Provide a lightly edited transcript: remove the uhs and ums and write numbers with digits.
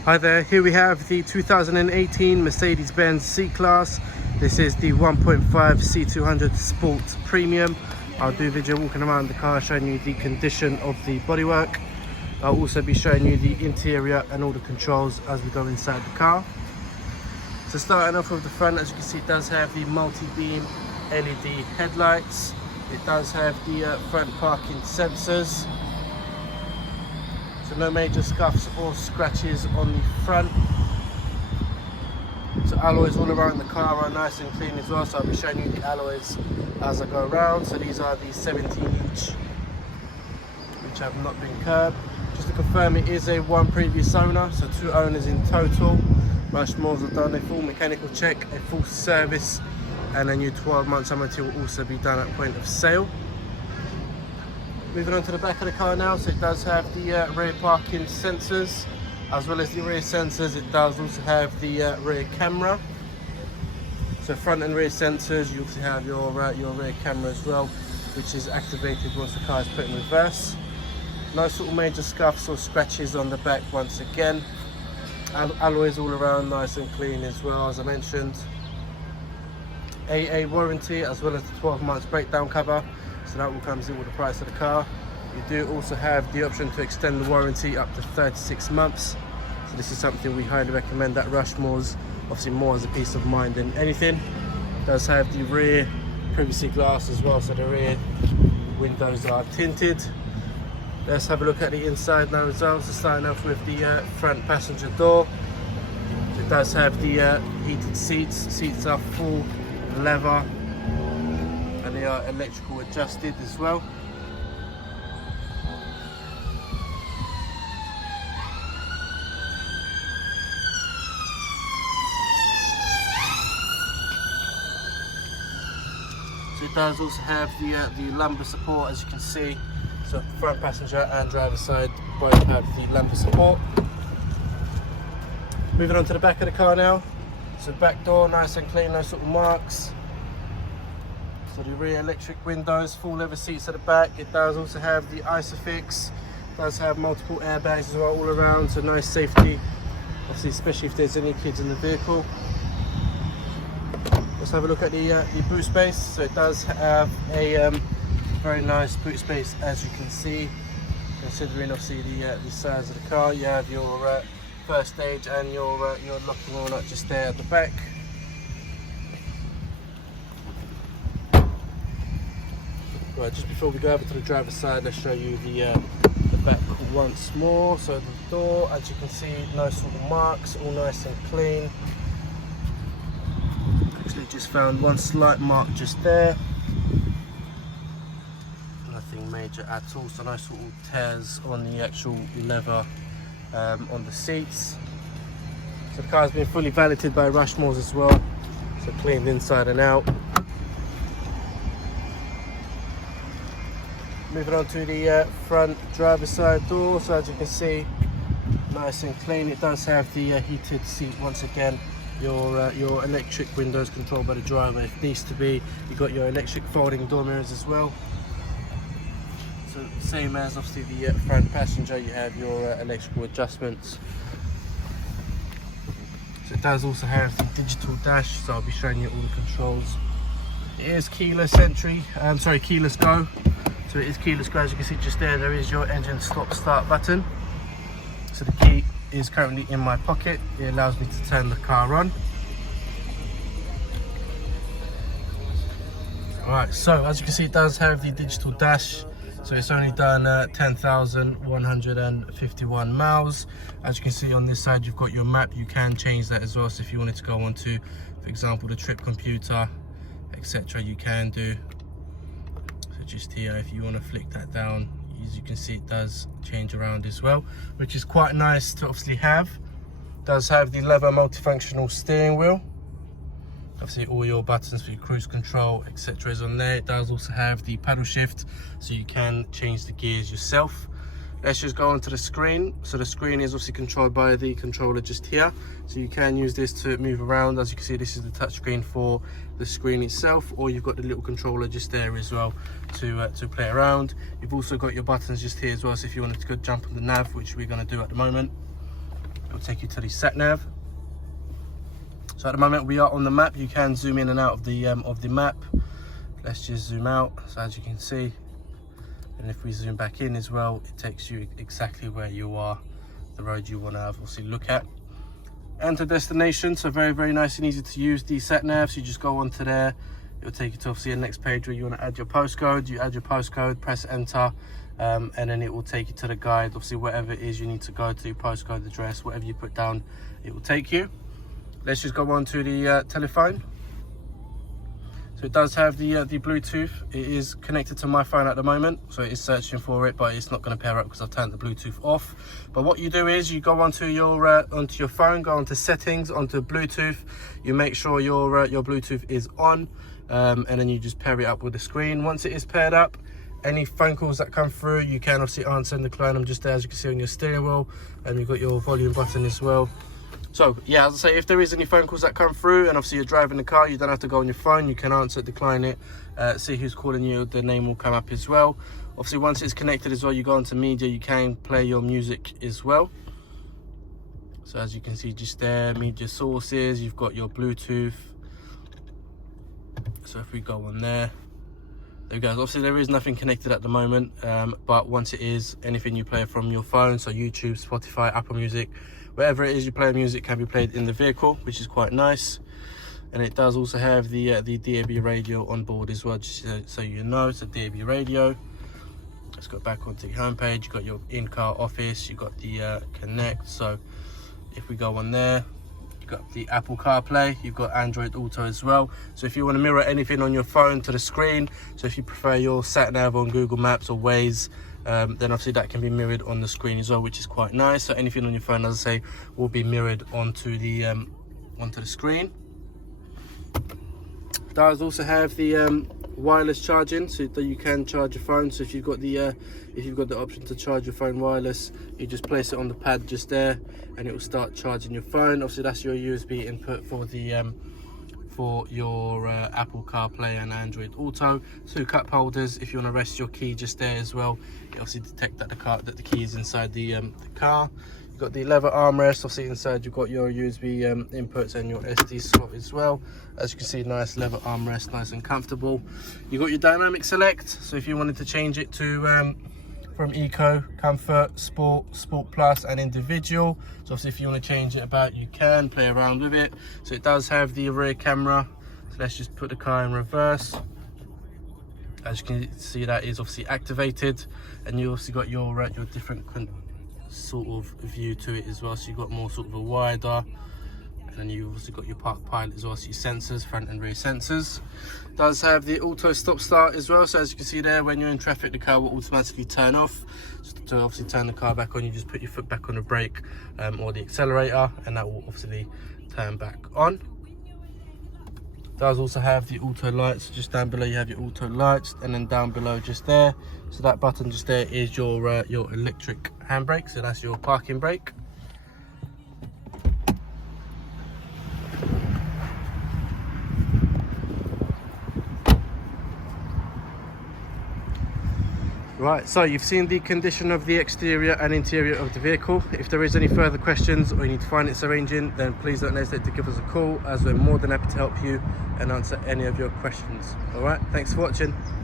Hi there, here we have the 2018 Mercedes-Benz C-Class. This is the 1.5 C200 Sport Premium. I'll do a video walking around the car showing you the condition of the bodywork. I'll also be showing you the interior and all the controls as we go inside the car. So starting off with the front, as you can see, it does have the multi-beam LED headlights. It does have the front parking sensors. So no major scuffs or scratches on the front. So alloys all around the car are nice and clean as well, so I'll be showing you the alloys as I go around. So these are the 17 inch, which have not been curbed. Just to confirm, it is a one previous owner, so 2 owners in total. Rushmores have done a full mechanical check, a full service, and a new 12 months MOT will also be done at point of sale. Moving on to the back of the car now, so it does have the rear parking sensors. As well as the rear sensors, it does also have the rear camera. So front and rear sensors, you also have your rear camera as well, which is activated once the car is put in reverse. No sort of major scuffs or scratches on the back once again. Alloys all around nice and clean as well, as I mentioned. AA warranty as well as the 12 months breakdown cover. So that all comes in with the price of the car. You do also have the option to extend the warranty up to 36 months. So this is something we highly recommend at Rushmore's, obviously more as a peace of mind than anything. It does have the rear privacy glass as well, so the rear windows are tinted. Let's have a look at the inside now as well. So starting off with the front passenger door. It does have the heated seats. Seats are full leather. And they are electrical adjusted as well. So it does also have the lumbar support, as you can see. So front passenger and driver side both have the lumbar support. Moving on to the back of the car now. So back door nice and clean, no sort of marks. So the rear electric windows, full leather seats at the back. It does also have the ISOFIX. It does have multiple airbags as well all around, so nice safety, obviously, especially if there's any kids in the vehicle. Let's have a look at the boot space. So it does have a very nice boot space, as you can see, considering obviously the size of the car. You have your first stage and your locking wheel nut just there at the back. Right, just before we go over to the driver's side, let's show you the back once more. So the door, as you can see, no sort of marks, all nice and clean. Actually just found one slight mark just there. Nothing major at all, so no sort of tears on the actual leather on the seats. So the car has been fully validated by Rushmore's as well, so cleaned inside and out. Moving on to the front driver's side door, so as you can see, nice and clean. It does have the heated seat once again. Your electric windows controlled by the driver if needs to be. You've got your electric folding door mirrors as well. So same as obviously the front passenger, you have your electrical adjustments. So it does also have the digital dash, so I'll be showing you all the controls. It is keyless entry, keyless go. So it is keyless go, as you can see just there is your engine stop start button. So the key is currently in my pocket. It allows me to turn the car on. Alright, so as you can see, it does have the digital dash. So it's only done 10,151 miles. As you can see on this side, you've got your map. You can change that as well. So if you wanted to go on to, for example, the trip computer, etc., you can do. Just here, if you want to flick that down, as you can see, it does change around as well, which is quite nice to obviously have. It does have the leather multifunctional steering wheel. Obviously all your buttons for your cruise control, etc., is on there. It does also have the paddle shift, so you can change the gears yourself. Let's just go onto the screen. So the screen is obviously controlled by the controller just here, so you can use this to move around. As you can see, this is the touch screen for the screen itself, or you've got the little controller just there as well to play around. You've also got your buttons just here as well, so if you wanted to go jump on the nav, which we're going to do at the moment, take you to the sat nav. So at the moment we are on the map. You can zoom in and out of the map. Let's just zoom out. So as you can see, and if we zoom back in as well, it takes you exactly where you are, the road you want to obviously look at. Enter destination, so very, very nice and easy to use the sat nav. So you just go onto there, it'll take you to obviously the next page where you want to add your postcode. You add your postcode, press enter, and then it will take you to the guide. Obviously wherever it is you need to go to, postcode, address, whatever you put down, it will take you. Let's just go on to the telephone. So it does have the Bluetooth. It is connected to my phone at the moment, so it is searching for it, but it's not going to pair up because I've turned the Bluetooth off. But what you do is you go onto your phone, go onto settings, onto Bluetooth. You make sure your Bluetooth is on, and then you just pair it up with the screen. Once it is paired up, any phone calls that come through, you can obviously answer and decline them just there, as you can see on your steering wheel, and you've got your volume button as well. So yeah, as I say, if there is any phone calls that come through and obviously you're driving the car, you don't have to go on your phone. You can answer, decline it, see who's calling you, the name will come up as well. Obviously once it's connected as well, you go into media, you can play your music as well. So as you can see just there, media sources, you've got your Bluetooth. So if we go on there we go. Obviously there is nothing connected at the moment, but once it is, anything you play from your phone, so YouTube, Spotify, Apple Music, wherever it is you play music can be played in the vehicle, which is quite nice. And it does also have the DAB radio on board as well, just so you know. It's a DAB radio. Let's go back onto the home page. You've got your in-car office, you've got the Connect. So if we go on there, you've got the Apple CarPlay, you've got Android Auto as well. So if you want to mirror anything on your phone to the screen, so if you prefer your sat nav on Google Maps or Waze, then obviously that can be mirrored on the screen as well, which is quite nice. So anything on your phone, as I say, will be mirrored onto the screen. It does also have the wireless charging, so that you can charge your phone. So if you've got the option to charge your phone wireless, you just place it on the pad just there, and it will start charging your phone. Obviously that's your USB input for the for your Apple CarPlay and Android Auto. 2 cup holders if you want to rest your key just there as well. It obviously detect that the key is inside the car. You've got the leather armrest. Obviously inside you've got your USB inputs and your SD slot as well. As you can see, nice leather armrest, nice and comfortable. You've got your dynamic select, so if you wanted to change it to from Eco, Comfort, Sport, Sport Plus and Individual. So obviously if you want to change it about, you can play around with it. So it does have the rear camera. So let's just put the car in reverse. As you can see, that is obviously activated, and you also got your different sort of view to it as well. So you've got more sort of a wider, and then you've also got your park pilot as well, so your sensors, front and rear sensors. It does have the auto stop start as well, so as you can see there, when you're in traffic the car will automatically turn off. So to obviously turn the car back on, you just put your foot back on the brake or the accelerator, and that will obviously turn back on. It does also have the auto lights. Just down below you have your auto lights, and then down below just there, so that button just there is your electric handbrake, so that's your parking brake. Right, so you've seen the condition of the exterior and interior of the vehicle. If there is any further questions or you need finance arranging, then please don't hesitate to give us a call, as we're more than happy to help you and answer any of your questions. All right, thanks for watching.